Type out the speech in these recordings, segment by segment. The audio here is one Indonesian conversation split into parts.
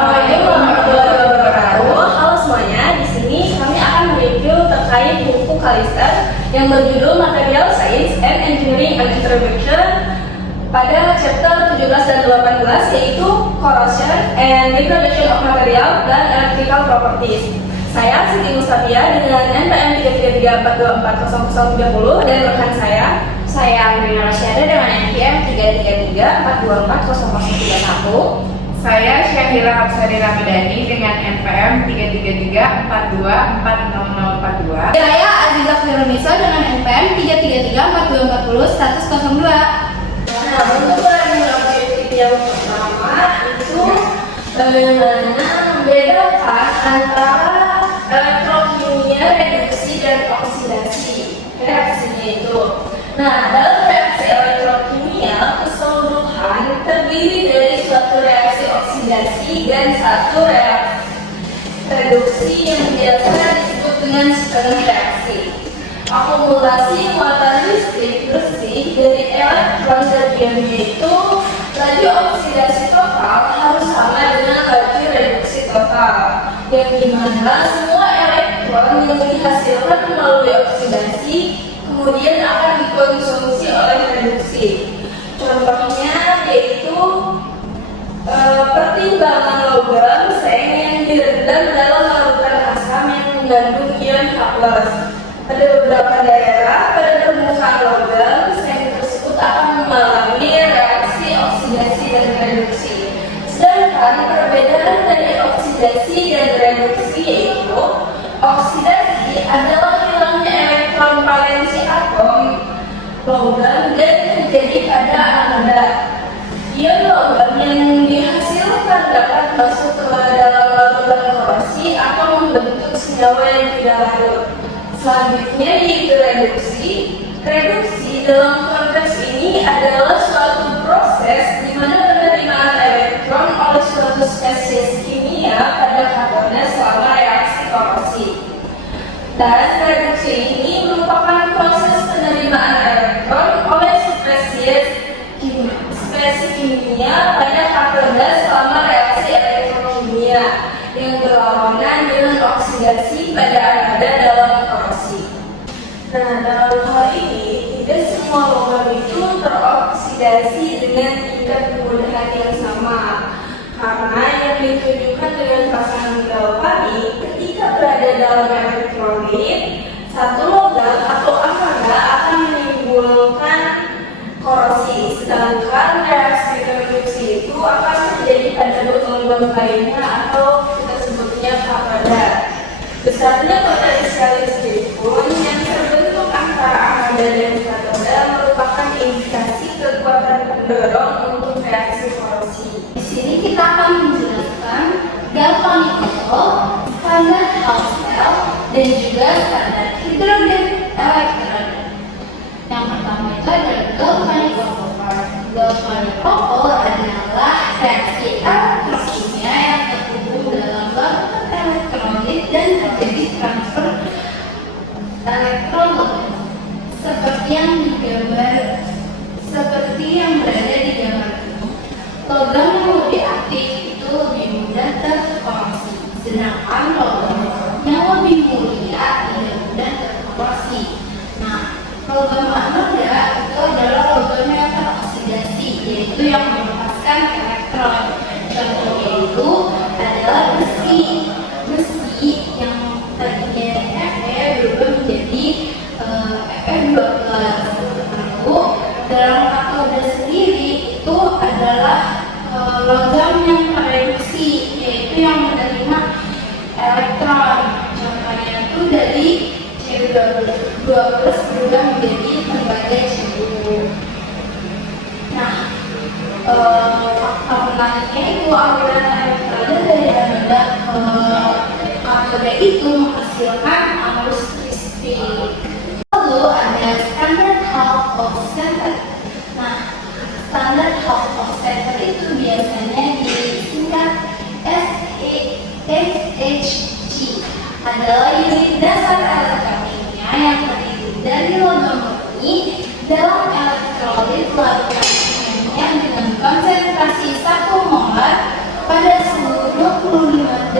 Assalamualaikum warahmatullahi wabarakatuh. Halo semuanya, di sini kami akan mereview terkait buku Kalister yang berjudul Material Science and Engineering and Introduction pada chapter 17 dan 18, yaitu Corrosion and Degradation of Material dan Electrical Properties. Saya Siti Mustafia dengan NPM 333424030 dan rekan saya Amrina Rasyada dengan NPM 333424031. Saya Syahira Hapsari Ramadhani dengan NPM 333424042. Saya Aziza Khairunnisa dengan NPM 33342400102. Nah, untuk objektif yang pertama itu bagaimana membedakan antara elektrokimia, reduksi, dan oksidasi reaksinya itu. Nah, dalam reaksi elektrokimia keseluruhan terdiri dari suatu reaksi oksidasi dan satu reaksi reduksi yang biasa disebut dengan setengah reaksi. Akumulasi muatan listrik bersih dari elektron terdiamnya itu laju oksidasi total harus sama dengan laju reduksi total, yang dimana semua elektron yang dihasilkan melalui oksidasi kemudian akan dikonsumsi oleh reduksi. Contohnya yaitu pertimbangan logam seng yang direndam dalam larutan asam yang mengandung ion H+. Pada beberapa daerah pada permukaan logam, seng tersebut akan mengalami reaksi oksidasi dan reduksi. Sedangkan perbedaan dari oksidasi dan reduksi yaitu oksidasi adalah hilangnya elektron valensi atom logam dan terjadi pada anoda. Ion logam yang dihasilkan dapat masuk ke dalam larutan korosi atau membentuk senyawa yang tidak larut. Selanjutnya yaitu reduksi. Reduksi dalam konteks ini adalah suatu proses di mana penerimaan elektron oleh suatu spesies kimia pada katodnya selama reaksi korosi. Dan reduksi ini merupakan proses penerimaan elektron oleh spesies kimia pada katoda selama reaksi elektrokimia yang berlawanan dengan oksidasi pada anoda dalam korosi. Nah, dalam hal ini tidak semua logam itu teroksidasi dengan tingkat kemudahan yang sama, karena yang ditunjukkan dengan pasangan galvanik ketika berada dalam elektrolit, satu logam atau anoda akan menimbulkan korosi, sedangkan reaksi reduksi itu akan terjadi pada logam lainnya atau kita sebutnya katoda. Besarnya potensial listrik pun yang terbentuk antara anoda dan katoda merupakan indikasi kekuatan pendorong untuk reaksi korosi. Di sini kita akan menjelaskan galvanic couple, standar Hall cell, dan juga standar hidrogen elektron. Yang pertama itu adalah galvanic couple. Galvanic couple adalah reaksi elektrokimia yang terhubung dalam larutan elektrolit dan terjadi transfer elektron logam seperti yang berada di gambar ini. Logam yang lebih aktif itu lebih mudah terkorosi, sedangkan logam yang lebih mulia tidak mudah terkorosi. Nah, logam anoda itu adalah logam yang teroksidasi, yaitu yang melepaskan elektron. Contohnya itu adalah besi yang tadinya Fe berubah menjadi Fe12. Lalu dalam katoda sendiri itu adalah logam yang tereduksi, yaitu yang menerima elektron. Contohnya itu dari Cu2+ berubah menjadi tembaga Cu. Nah, fakta menariknya itu aliran elektroda dari anoda ke katoda itu menghasilkan arus listrik. Lalu ada standard half of center. Nah, standard half of center itu biasanya disingkat SHG, adalah unit dasar elektrokimia yang terdiri dari logam murni dalam elektrolit larutan kimia dengan konsentrasi 1 molar pada seluruh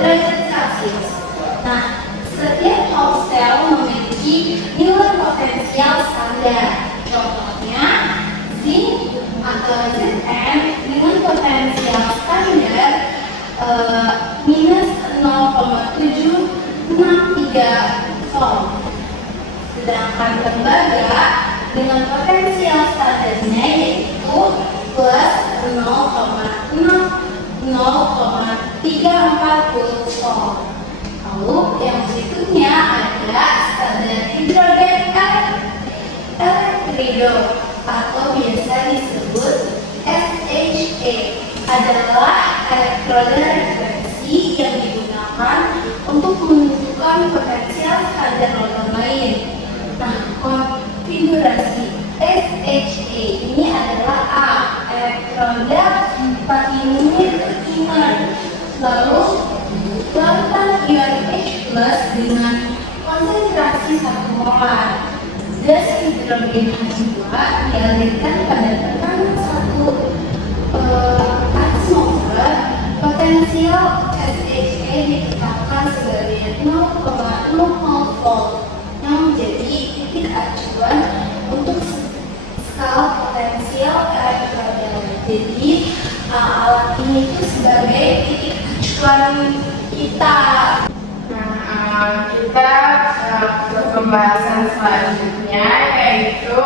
derajat Celcius. Nah, setiap hot cell memiliki nilai potensial standar. Contohnya, zinc atau Zn dengan potensial standar minus 0,763 volt. Sedangkan tembaga dengan potensial standarnya yaitu plus 0,340 volt. Lalu yang berikutnya ada standar hidrogen elektrido atau biasa disebut SHA, adalah elektroda referensi yang digunakan untuk menentukan potensial standar logam lain. Nah, konfigurasi SHA ini adalah A, elektroda platinum ion, lalu lautan ion H+ dengan konsentrasi 1 molar. Gas hidrogen H2 dialirkan pada tekanan 1 atmosfer. Potensial SHA ditetapkan sebagai 0,00 volt yang menjadi titik acuan untuk skala potensial elektroda. Jadi alat ini itu sebagai titik acuan kita. Kita ke pembahasan selanjutnya, yaitu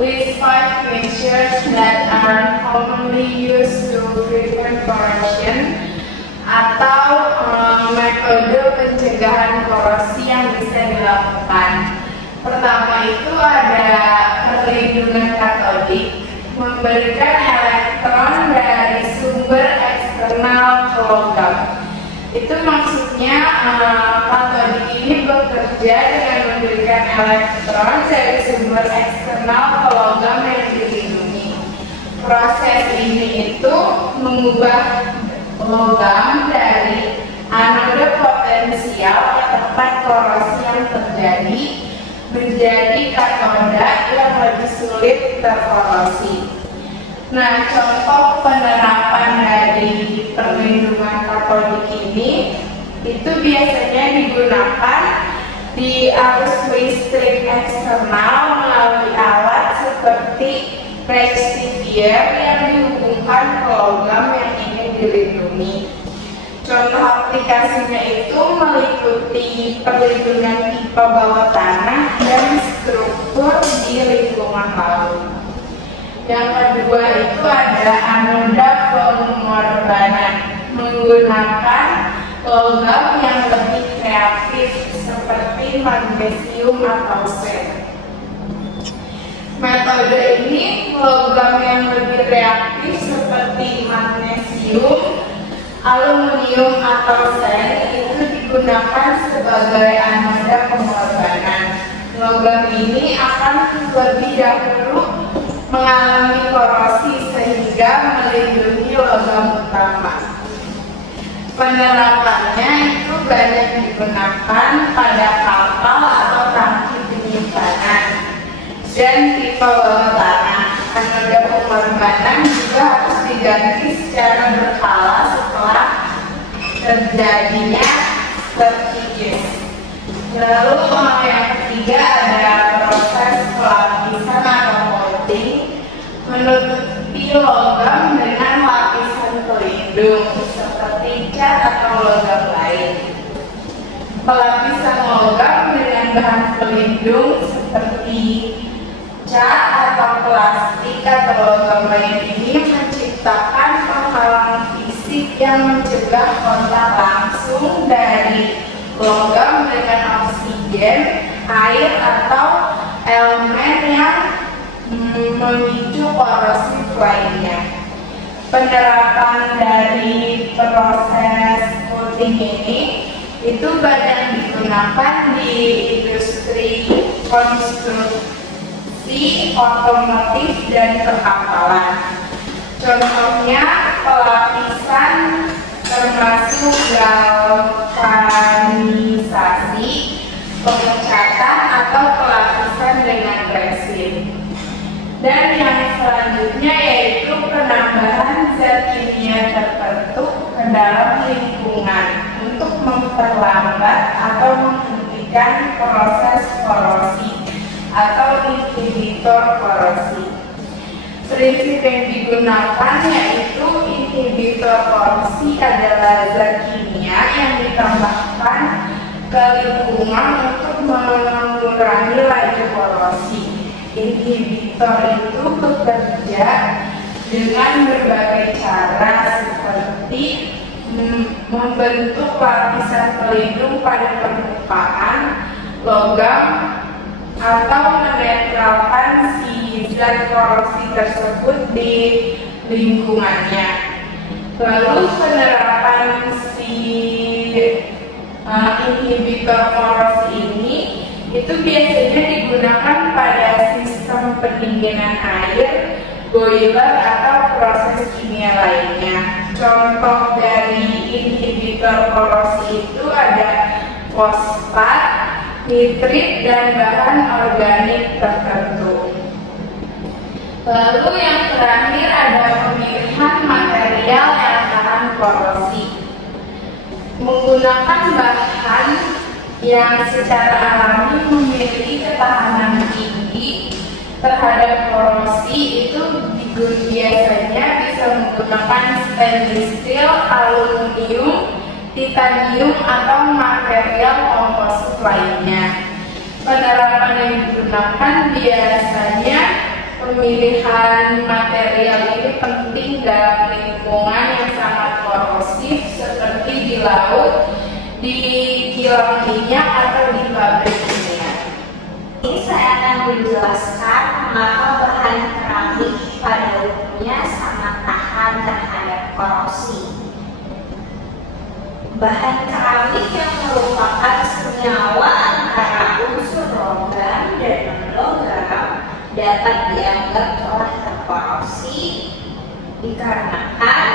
list 5 measures that are commonly used to prevent corrosion, atau metode pencegahan korosi yang bisa dilakukan. Pertama itu ada perlindungan katodik, memberikan elektron dari sumber eksternal ke logam. Itu maksudnya katodik ini bekerja dengan memberikan elektron dari sumber eksternal ke logam yang dilindungi. Proses ini itu mengubah logam dari anoda potensial ke tempat korosi yang terjadi menjadi katoda yang lebih sulit terkorosi. Nah, contoh penerapan dari perlindungan katodik ini itu biasanya digunakan di arus listrik eksternal melalui alat seperti rectifier yang dihubungkan ke logam yang ingin dilindungi. Contoh aplikasinya itu meliputi perlindungan pipa bawah tanah dan struktur di lingkungan laut. Yang kedua itu ada anoda pengorbanan, menggunakan logam yang lebih reaktif seperti magnesium atau seng. Metode ini logam yang lebih reaktif seperti magnesium, aluminium atau seng itu digunakan sebagai anoda pengorbanan. Logam ini akan lebih dahulu mengalami korosi sehingga melindungi logam utama. Penerapannya itu banyak digunakan pada kapal atau tangki penyimpanan dan pipa bawah tanah. Anoda pengorbanan juga harus diganti secara berkala setelah terjadinya terkikis. Lalu yang ketiga ada proses pelapisan atau coating, menutupi logam dengan lapisan pelindung seperti cat atau logam lain. Pelapisan logam dengan bahan pelindung seperti cat atau plastik atau logam lain ini menciptakan penghalang fisik yang mencegah kontak langsung dari logam dengan oksigen, air atau elemen yang memicu korosi lainnya. Penerapan dari proses coating ini itu banyak digunakan di industri konstruksi otomotif dan perkapalan. Contohnya pelapisan termasuk galvanisasi, pengecatan atau pelapisan dengan resin. Dan yang selanjutnya yaitu penambahan zat kimia tertentu ke dalam lingkungan untuk memperlambat atau menghentikan proses korosi atau inhibitor korosi. Prinsip yang digunakan yaitu inhibitor korosi adalah zat kimia yang ditambahkan ke lingkungan untuk mengurangi laju korosi. Inhibitor itu bekerja dengan berbagai cara seperti membentuk lapisan pelindung pada permukaan logam atau menetralkan si zat korosi tersebut di lingkungannya. Lalu penerapan si inhibitor korosi ini itu biasanya digunakan pada sistem pendinginan air, boiler atau proses kimia lainnya. Contoh dari inhibitor korosi itu ada fosfat, nitrit, dan bahan organik tertentu. Lalu yang terakhir ada pemilihan material yang tahan korosi. Menggunakan bahan yang secara alami memiliki ketahanan tinggi terhadap korosi itu biasanya bisa menggunakan stainless steel, aluminium, titanium, atau material komposit lainnya. Penerapan yang digunakan biasanya pemilihan material ini penting dalam lingkungan yang sangat korosif seperti di laut, di kilang minyak, atau di pabrik minyak. Ini saya akan menjelaskan mengapa bahan keramik pada umumnya sangat tahan terhadap korosi. Bahan keramik yang merupakan senyawa antara unsur logam dan non-logam dapat dianggap telah terkorosi dikarenakan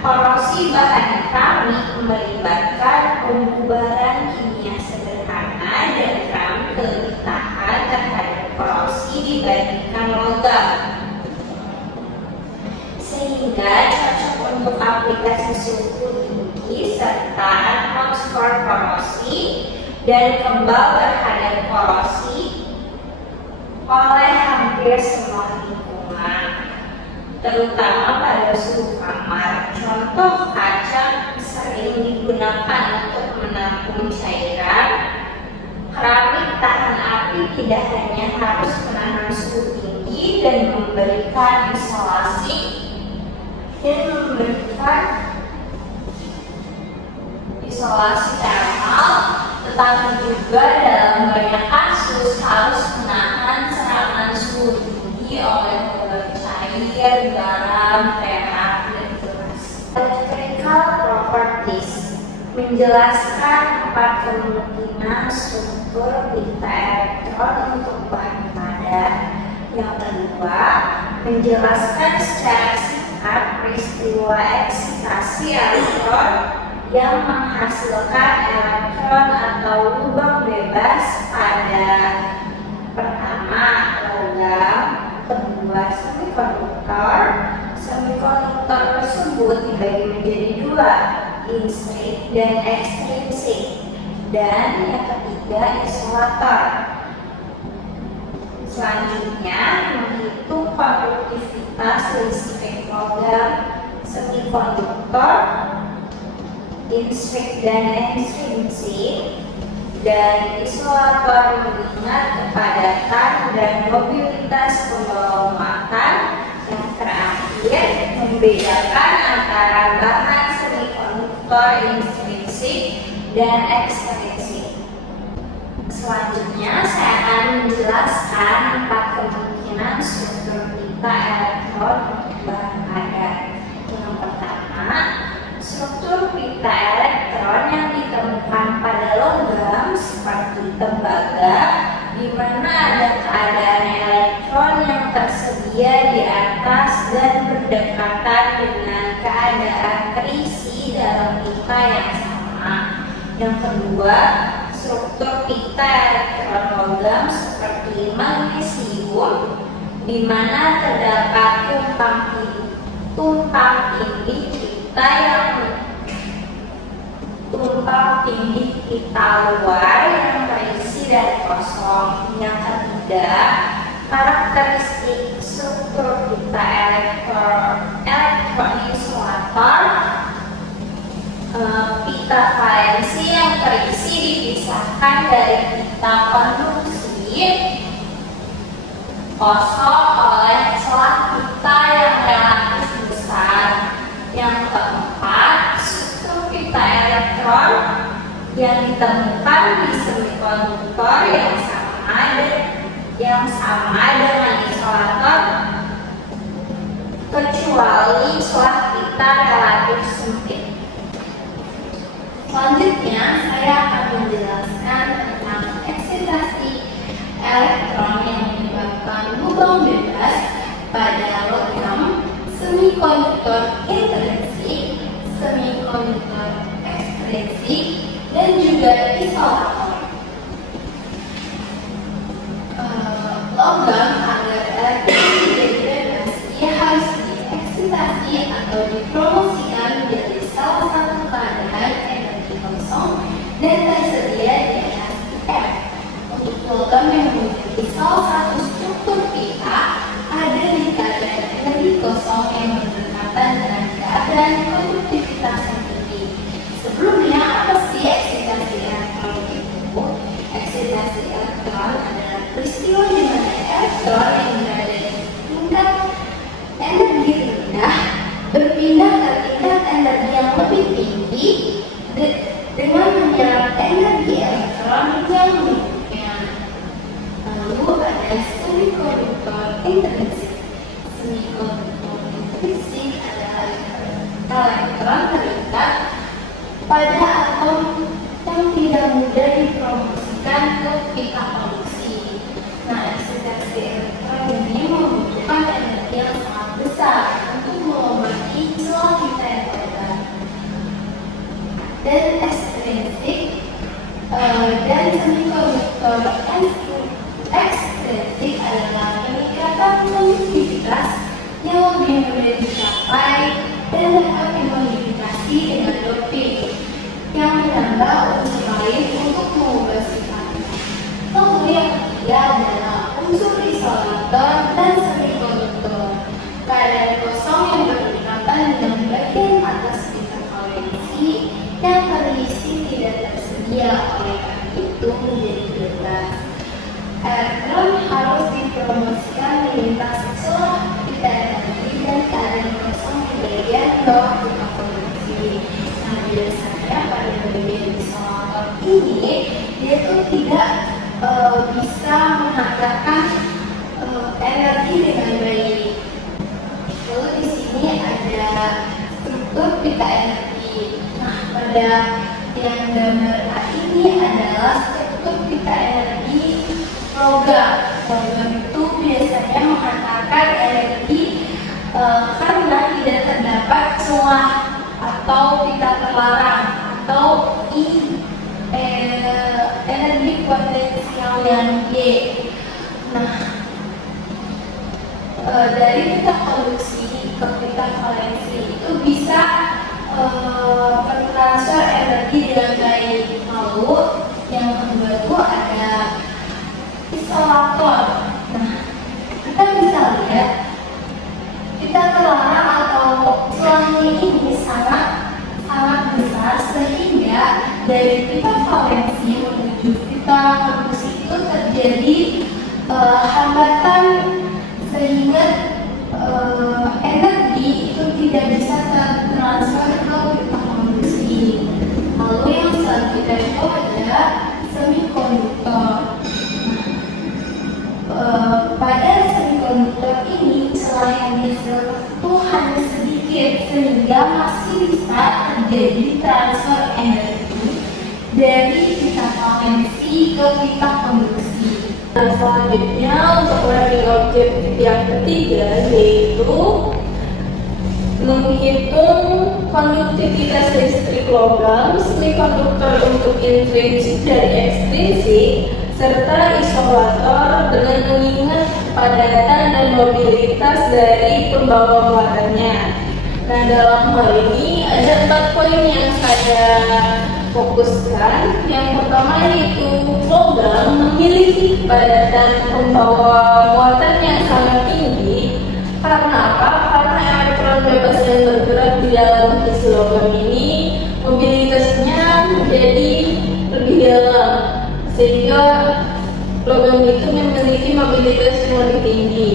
korosi bahan keramik melibatkan pembubaran kimia sederhana dan keramik lebih tahan terhadap korosi dibandingkan logam, sehingga cocok untuk aplikasi suhu tinggi serta atmosfer korosi dan kebal terhadap korosi oleh hampir semua lingkungan, terutama pada suhu kamar. Contoh kaca sering digunakan untuk menampung cairan. Keramik tahan api tidak hanya harus menahan suhu tinggi dan memberikan isolasi thermal, tetapi juga dalam banyak kasus harus menahan serangan suhu tinggi oleh logam cair, garam, perak, dan gelas. Electrical properties menjelaskan 4 kemungkinan struktur beta elektron untuk bahan padat. Yang kedua, menjelaskan secara singkat peristiwa eksitasi elektron yang menghasilkan elektron atau lubang bebas pada pertama logam, kedua semikonduktor. Semikonduktor tersebut dibagi menjadi 2, intrinsik dan ekstrinsik, dan yang ketiga isolator. Selanjutnya, menghitung konduktivitas listrik logam, semikonduktor, intrinsik dan ekstrinsik, dan isolator mengingat kepadatan dan mobilitas pembawa muatan. Yang terakhir, membedakan antara bahan semikonduktor intrinsik dan ekstrinsik. Selanjutnya, saya akan menjelaskan 4 kemungkinan struktur beta elektron untuk bahan padat. Yang pertama, struktur beta elektron yang ditemukan pada logam seperti tembaga, di mana ada keadaan elektron yang tersedia di atas dan berdekatan dengan keadaan terisi dalam beta yang sama. Yang kedua, struktur beta elektron logam seperti magnesium, di mana terdapat tumpang tindih beta berupa titik pita luar yang terisi dan kosong. Yang ketiga, karakteristik struktur pita elektroisolator. Pita valensi yang terisi dipisahkan dari pita konduksi kosong oleh celah pita yang relatif besar. Yang keempat, struktur pita elektron yang ditemukan di semikonduktor yang sama dengan isolator kecuali celah pita relatif sempit. Selanjutnya, saya akan menjelaskan tentang eksitasi elektron yang menyebabkan lubang bebas pada logam, semikonduktor intrinsik, semikonduktor ekstrinsik, dan juga isolator. Logam agar elektron menjadi bebas, ia harus dieksitasi atau dipromosikan menjadi salah satu keadaan energi kosong dan tersedia di atas M. Untuk logam yang memiliki salah satu struktur pita ada di keadaan energi kosong yang berdekatan dengan keadaan konduktivitas yang tinggi. Sebelumnya, apa sih eksitasi elektron itu? Eksitasi elektron adalah peristiwa di mana elektron yang berada di tingkat energi rendah berpindah ke tingkat energi yang lebih tinggi dengan menyerap energi elektron yang berikutnya. Lalu ada semikonduktor intrinsik. Semikonduktor intrinsik adalah elektron terikat pada atom yang tidak mudah dipromosikan ke pita konduksi. Nah, eksitasi elektron ini membutuhkan energi yang sangat besar untuk melomaki celah pita yang lebar. Dan ekstrinsik dan semikonduktor ekstrinsik adalah peningkatan konduktivitas yang lebih mudah dicapai dan dapat dimodifikasi dengan doping yang menambah unsur lain untuk mengubah sifatnya. Lalu yang ketiga adalah unsur isolator dan semikonduktor. Keadaan kosong yang berdekatan dengan bagian atas pita valensi yang terisi tidak tersedia, oleh karena itu menjadi bebas. Elektron harus dipromosikan melintas celah pita energi dan keadaan kosong di bagian bawah pita valensi. Nah, biasanya pada bagian isolator ini dia tuh tidak bisa menghantarkan energi dengan baik. Lalu di sini ada struktur pita energi. Nah, pada yang gambar A ini adalah struktur pita energi logam. Logam itu biasanya menghantarkan energi karena tidak terdapat celah atau pita terlarang atau energi potensial yang Y. Nah, dari pita konduksi ke pita valensi itu bisa bertransfer energi dengan baik. Lalu yang kedua itu ada isolator. Nah, kita bisa lihat pita terlarang atau celahnya ini sangat besar sehingga dari pita valensi menuju pita konduksi itu terjadi hambatan sehingga energi itu tidak bisa tertransfer ke pita konduksi. Lalu yang selanjutnya itu ada semikonduktor. Pada semikonduktor ini celah yang dihasilkan itu hanya sedikit sehingga masih bisa terjadi transfer energi dari pita valensi ke pita konduksi. Nah, selanjutnya untuk learning objective yang ketiga yaitu menghitung konduktivitas listrik logam, semikonduktor untuk intrinsik dan ekstrinsik, serta isolator dengan mengingat kepadatan dan mobilitas dari pembawa muatannya. Nah, dalam hal ini ada 4 poin yang saya fokuskan. Yang pertama yaitu logam memiliki kepadatan pembawa muatan yang sangat tinggi. Karena apa? Karena elektron bebas yang bergerak di dalam isi logam ini mobilitasnya menjadi lebih dalam, sehingga logam itu memiliki mobilitas yang lebih tinggi.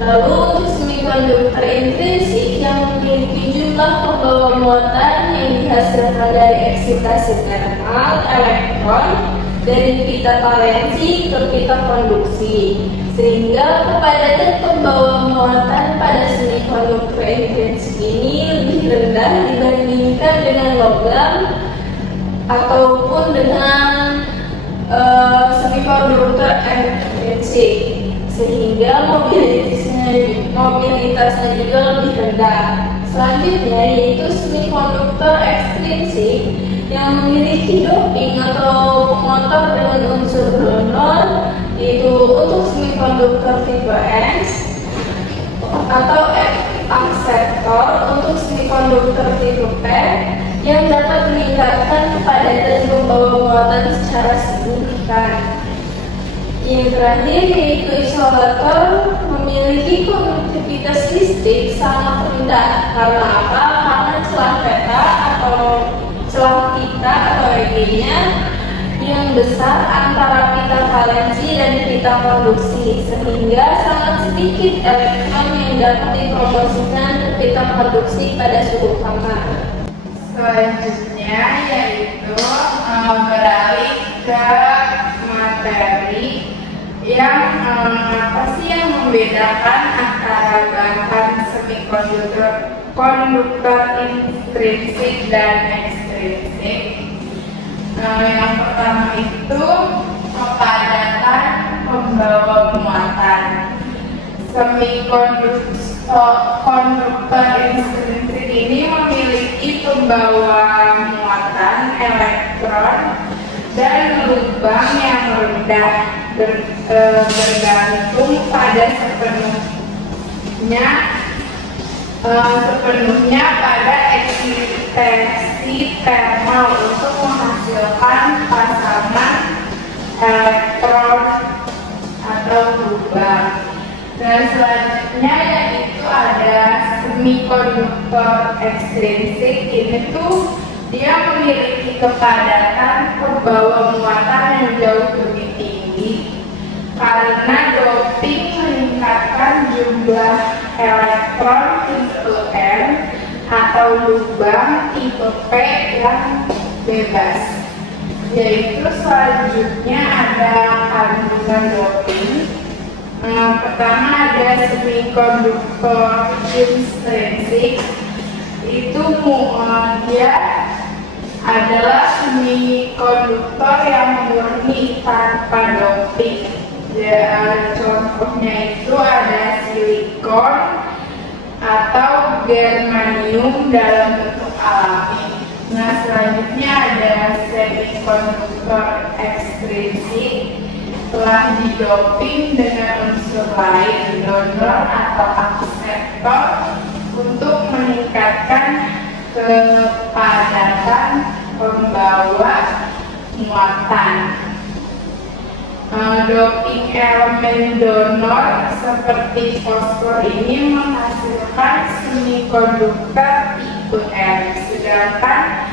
Lalu untuk semikonduktor intrinsik yang memiliki jumlah pembawa muatan yang dihasilkan dari eksitasi thermal elektron dari pita valensi ke pita konduksi, sehingga kepadatan pembawa muatan pada semikonduktor intrinsik ini lebih rendah dibandingkan dengan logam ataupun dengan semikonduktor ekstrinsik, sehingga mobilitasnya juga lebih rendah. Selanjutnya yaitu semikonduktor ekstrinsik yang memiliki doping atau pengotor dengan unsur donor, yaitu untuk semikonduktor tipe N, atau akseptor untuk semikonduktor tipe P, yang dapat meningkatkan kepadatan pembawa muatan secara signifikan. Yang terakhir yaitu isolator memiliki konduktivitas listrik sangat rendah. Karena apa? Karena celah peta atau celah pita atau EG-nya yang besar antara pita valensi dan pita konduksi, sehingga sangat sedikit elektron yang dapat dipromosikan ke pita konduksi pada suhu kamar. Selanjutnya yaitu beralih ke materi yang apa sih yang membedakan antara bahan semikonduktor intrinsik dan ekstrinsik. Yang pertama itu kepadatan pembawa muatan. Semikonduktor intrinsik ini memiliki pembawa muatan elektron dan lubang yang rendah bergantung pada sepenuhnya pada eksitasi thermal untuk menghasilkan pasangan elektron atau lubang. Dan selanjutnya yaitu ada semikonduktor ekstrinsik. Ini tuh dia memiliki kepadatan pembawa muatan yang jauh lebih tinggi karena doping meningkatkan jumlah elektron tipe N atau lubang tipe P yang bebas. Yaitu selanjutnya ada kandungan doping. Pertama ada semikonduktor intrinsik. Itu dia adalah semikonduktor yang murni tanpa doping. Contohnya itu ada silikon atau germanium dalam bentuk alami. Nah, selanjutnya ada semikonduktor ekstrinsik, telah didoping dengan unsur lain, donor atau akseptor, untuk meningkatkan kepadatan pembawa muatan. Doping elemen donor seperti fosfor ini menghasilkan semikonduktor tipe N, sedangkan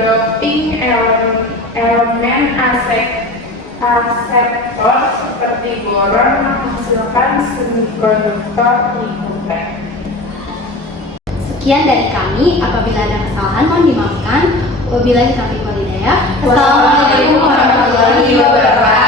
doping elemen akseptor seperti boron menghasilkan semikonduktor tipe P. Sekian dari kami. Apabila ada kesalahan mohon dimaafkan. Wabillahi taufiq wal hidayah. Wassalamualaikum warahmatullahi wabarakatuh.